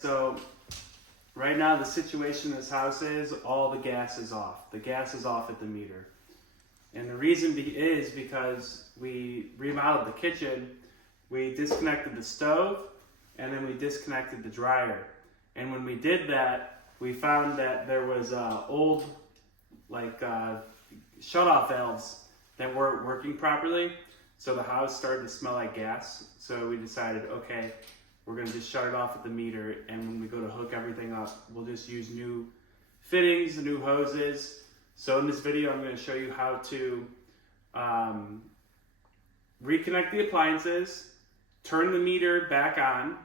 So right now the situation in this house is all the gas is off. The gas is off at the meter. And the reason is because we remodeled the kitchen, we disconnected the stove, and then we disconnected the dryer. And when we did that, we found that there was old shut-off valves that weren't working properly. So the house started to smell like gas. So we decided, okay, we're gonna just shut it off at the meter, and when we go to hook everything up, we'll just use new fittings, new hoses. So in this video, I'm gonna show you how to reconnect the appliances, turn the meter back on,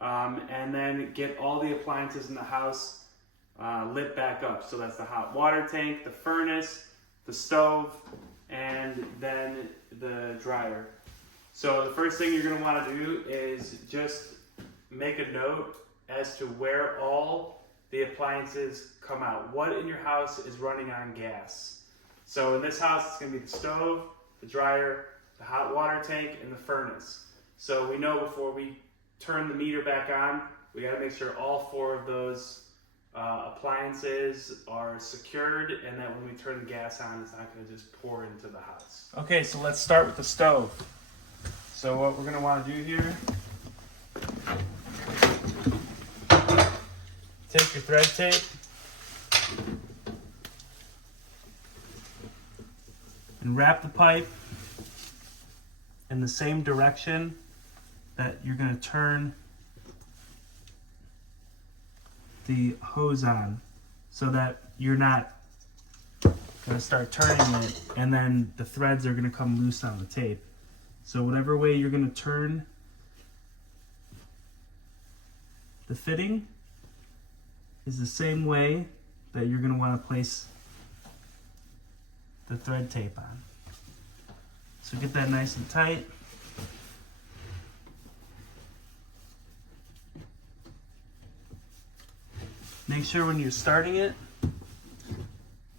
and then get all the appliances in the house lit back up. So that's the hot water tank, the furnace, the stove, and then the dryer. So the first thing you're going to want to do is just make a note as to where all the appliances come out. What in your house is running on gas? So in this house, it's going to be the stove, the dryer, the hot water tank, and the furnace. So we know before we turn the meter back on, we got to make sure all four of those appliances are secured, and that when we turn the gas on, it's not going to just pour into the house. Okay, so let's start with the stove. So what we're going to want to do here, take your thread tape and wrap the pipe in the same direction that you're going to turn the hose on, so that you're not going to start turning it and then the threads are going to come loose on the tape. So whatever way you're going to turn the fitting is the same way that you're going to want to place the thread tape on. So get that nice and tight. Make sure when you're starting it,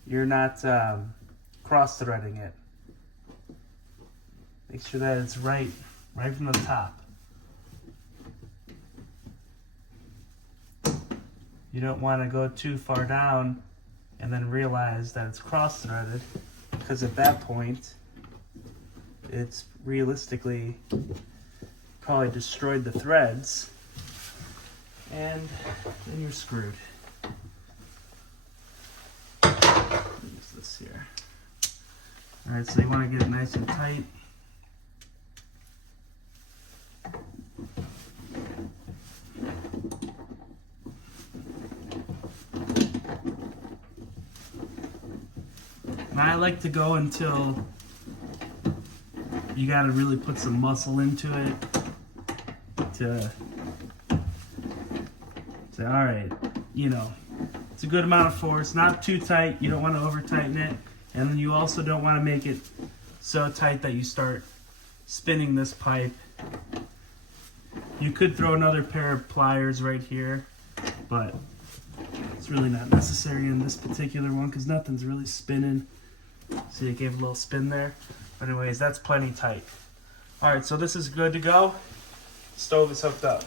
you're not cross-threading it. Make sure that it's right from the top. You don't want to go too far down and then realize that it's cross-threaded, because at that point, it's realistically probably destroyed the threads, and then you're screwed. Use this here. All right, so you want to get it nice and tight. And I like to go until you got to really put some muscle into it to say, all right, it's a good amount of force, not too tight. You don't want to over tighten it, and then you also don't want to make it so tight that you start spinning this pipe. You could throw another pair of pliers right here, but it's really not necessary in this particular one because nothing's really spinning. See, it gave a little spin there. But anyways, that's plenty tight. All right, so this is good to go. Stove is hooked up.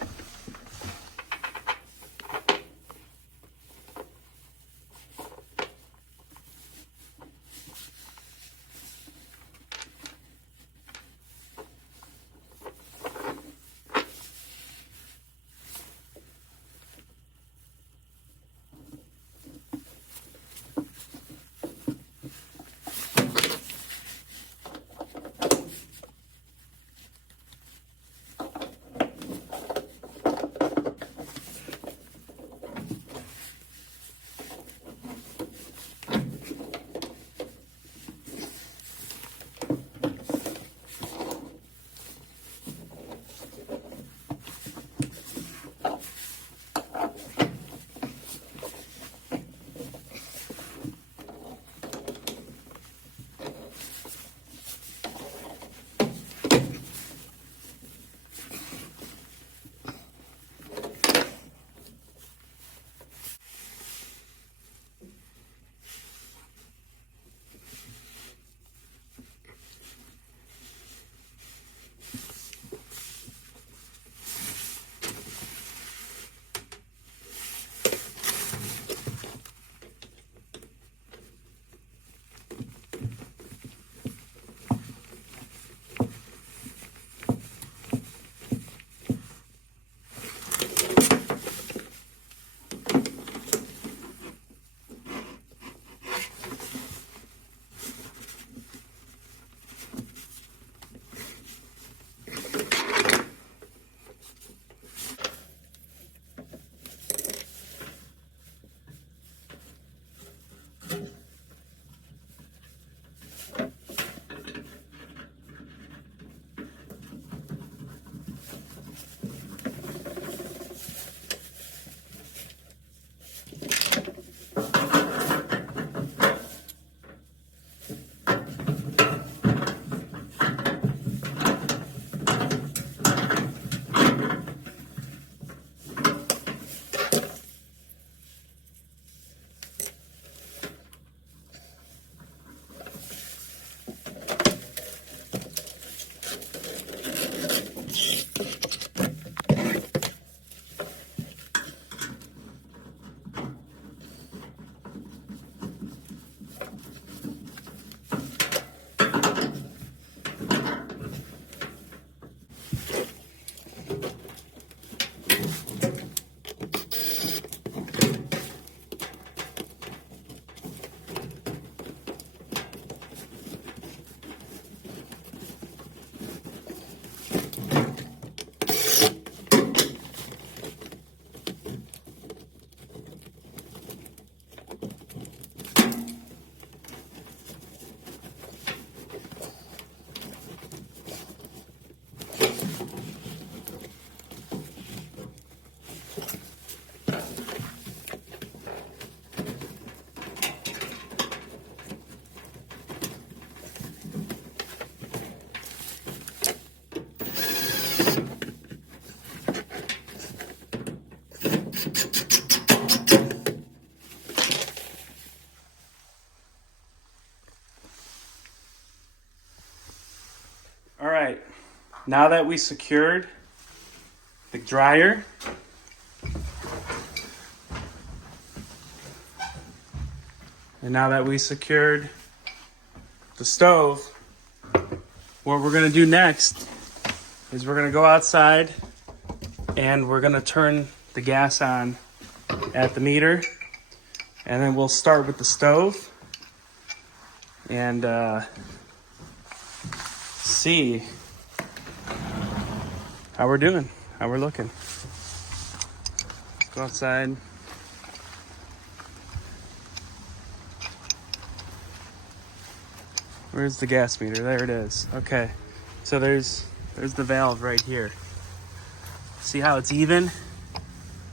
Now that we secured the dryer, and now that we secured the stove, what we're gonna do next is we're gonna go outside and we're gonna turn the gas on at the meter, and then we'll start with the stove and see how we're doing, how we're looking. Let's go outside. Where's the gas meter? There it is. Okay, so there's the valve right here. See how it's even?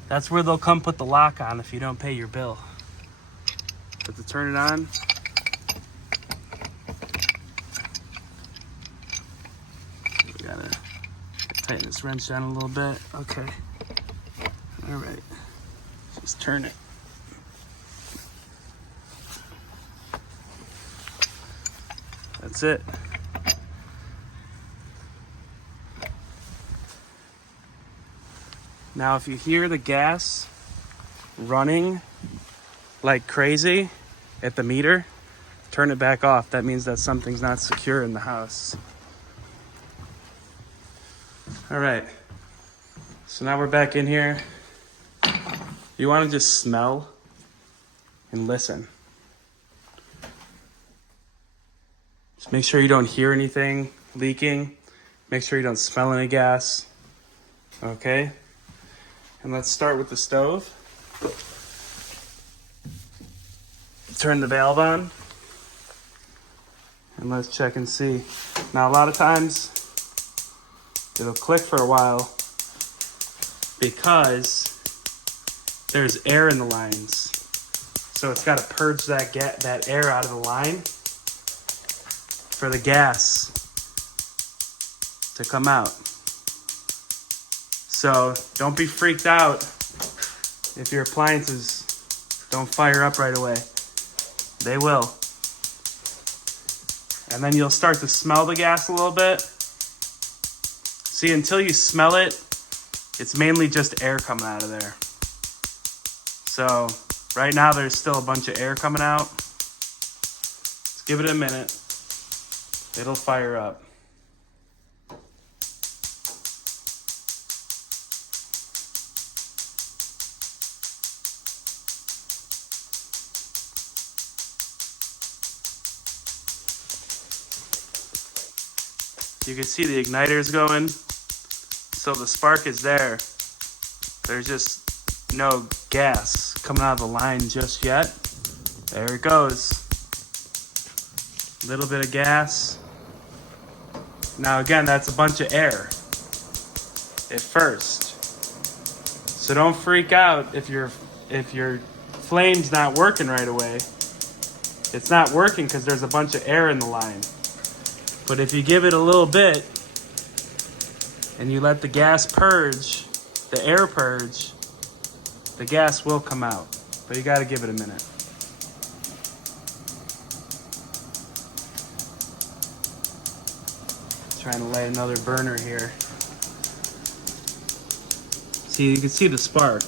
That's where they'll come put the lock on if you don't pay your bill. But to turn it on, we gotta tighten this wrench down a little bit. Okay. All right. Just turn it. That's it. Now, if you hear the gas running like crazy at the meter, turn it back off. That means that something's not secure in the house. All right. So now we're back in here. You want to just smell and listen. Just make sure you don't hear anything leaking. Make sure you don't smell any gas. Okay? And let's start with the stove. Turn the valve on. And let's check and see. Now, a lot of times, it'll click for a while because there's air in the lines. So it's got to purge that air out of the line for the gas to come out. So don't be freaked out if your appliances don't fire up right away. They will. And then you'll start to smell the gas a little bit. See, until you smell it, it's mainly just air coming out of there. So right now there's still a bunch of air coming out. Let's give it a minute. It'll fire up. You can see the igniter's going, so the spark is there. There's just no gas coming out of the line just yet. There it goes. A little bit of gas. Now again, that's a bunch of air at first. So don't freak out if your flame's not working right away. It's not working because there's a bunch of air in the line. But if you give it a little bit and you let the gas purge, the air purge, the gas will come out. But you gotta give it a minute. Trying to light another burner here. See, you can see the spark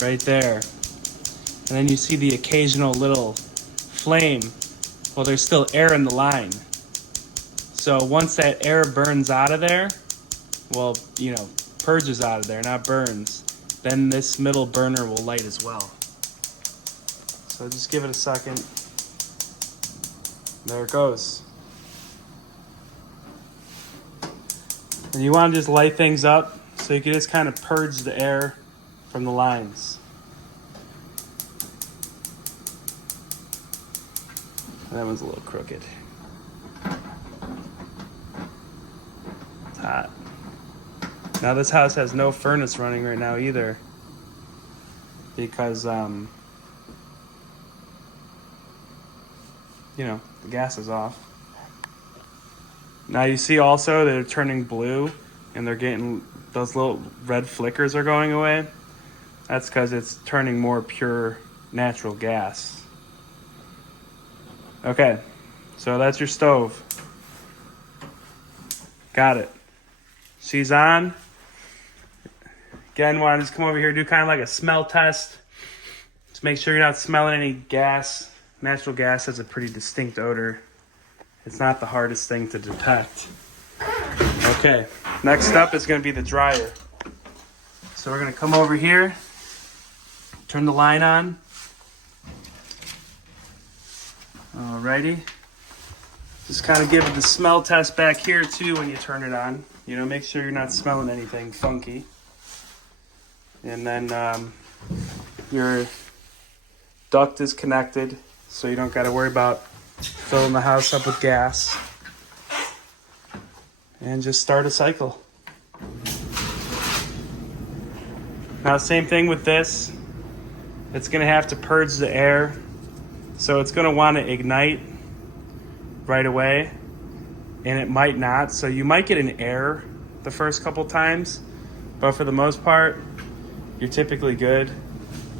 right there. And then you see the occasional little flame. Well, there's still air in the line. So once that air burns out of there, well, purges out of there, not burns, then this middle burner will light as well. So just give it a second. There it goes. And you want to just light things up so you can just kind of purge the air from the lines. That one's a little crooked. It's hot. Now this house has no furnace running right now either, because the gas is off. Now you see also they're turning blue and they're getting, those little red flickers are going away. That's because it's turning more pure natural gas. Okay, so that's your stove. Got it. She's on. Again, want to just come over here, do kind of like a smell test. Just make sure you're not smelling any gas. Natural gas has a pretty distinct odor. It's not the hardest thing to detect. Okay, next up is going to be the dryer. So we're going to come over here, turn the line on. Alrighty. Just kind of give it the smell test back here too when you turn it on. You know, make sure you're not smelling anything funky. And then your duct is connected, so you don't got to worry about filling the house up with gas. And just start a cycle. Now, same thing with this. It's going to have to purge the air. So it's going to want to ignite right away. And it might not. So you might get an error the first couple times. But for the most part, you're typically good.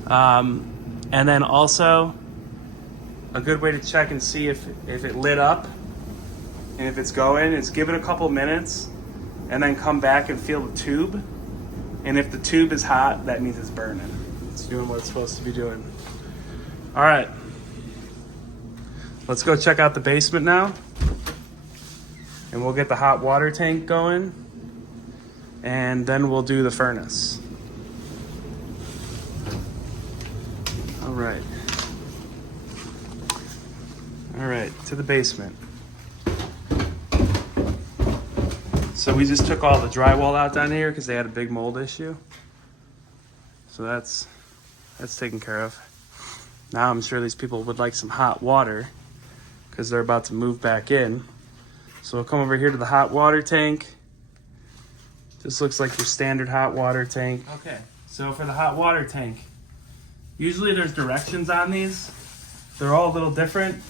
And then also, a good way to check and see if it lit up and if it's going is give it a couple minutes and then come back and feel the tube. And if the tube is hot, that means it's burning. It's doing what it's supposed to be doing. All right. Let's go check out the basement now. And we'll get the hot water tank going. And then we'll do the furnace. All right. All right, to the basement. So we just took all the drywall out down here because they had a big mold issue. So that's taken care of. Now I'm sure these people would like some hot water because they're about to move back in. So we'll come over here to the hot water tank. This looks like your standard hot water tank. Okay, so for the hot water tank, usually there's directions on these. They're all a little different.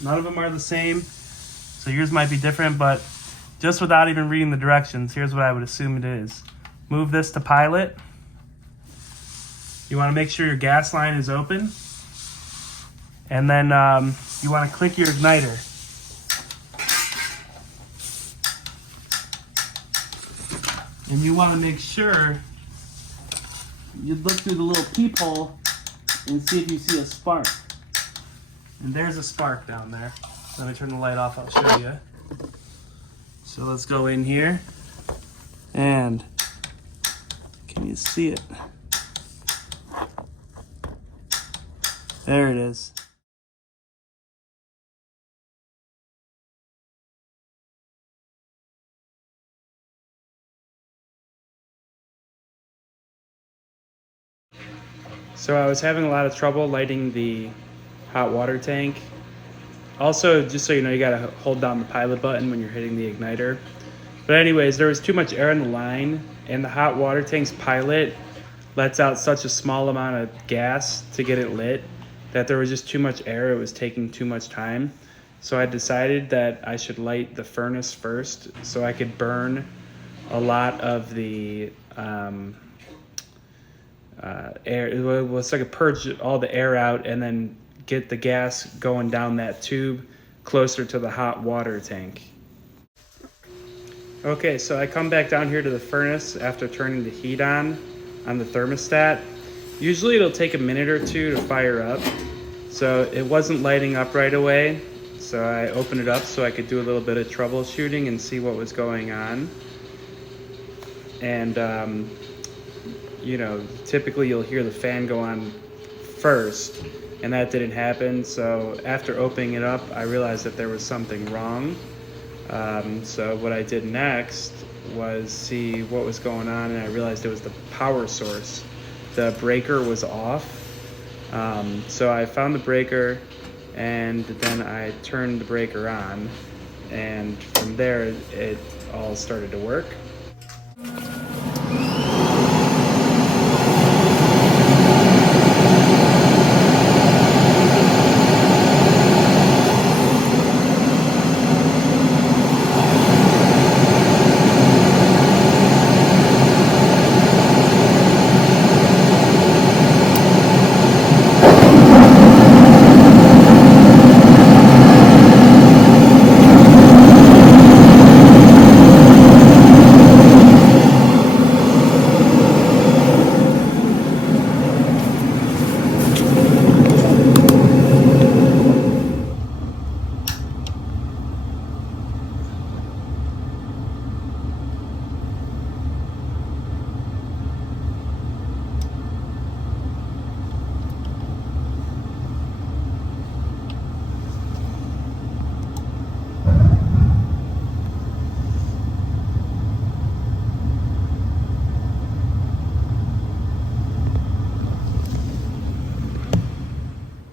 None of them are the same. So yours might be different, but just without even reading the directions, here's what I would assume it is. Move this to pilot. You want to make sure your gas line is open. And then you want to click your igniter. And you want to make sure you look through the little peephole and see if you see a spark. And there's a spark down there. Let me turn the light off, I'll show you. So let's go in here. And can you see it? There it is. So I was having a lot of trouble lighting the hot water tank. Also, just so you know, you gotta hold down the pilot button when you're hitting the igniter. But anyways, there was too much air in the line, and the hot water tank's pilot lets out such a small amount of gas to get it lit that there was just too much air. It was taking too much time. So I decided that I should light the furnace first so I could burn a lot of the air. It was like a purge all the air out and then get the gas going down that tube closer to the hot water tank. Okay, so I come back down here to the furnace after turning the heat on the thermostat. Usually it'll take a minute or two to fire up. So it wasn't lighting up right away. So I opened it up so I could do a little bit of troubleshooting and see what was going on. And you know, typically you'll hear the fan go on first, and that didn't happen. So after opening it up, I realized that there was something wrong. So what I did next was see what was going on, and I realized it was the power source. The breaker was off. So I found the breaker, and then I turned the breaker on, and from there it all started to work.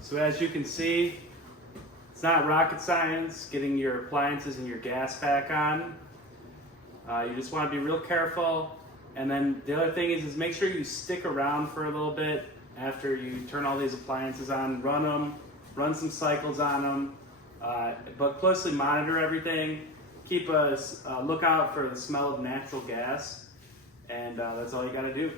So as you can see, it's not rocket science getting your appliances and your gas back on. You just want to be real careful. And then the other thing is make sure you stick around for a little bit after you turn all these appliances on. Run some cycles on them, but closely monitor everything. Keep a lookout for the smell of natural gas, and that's all you got to do.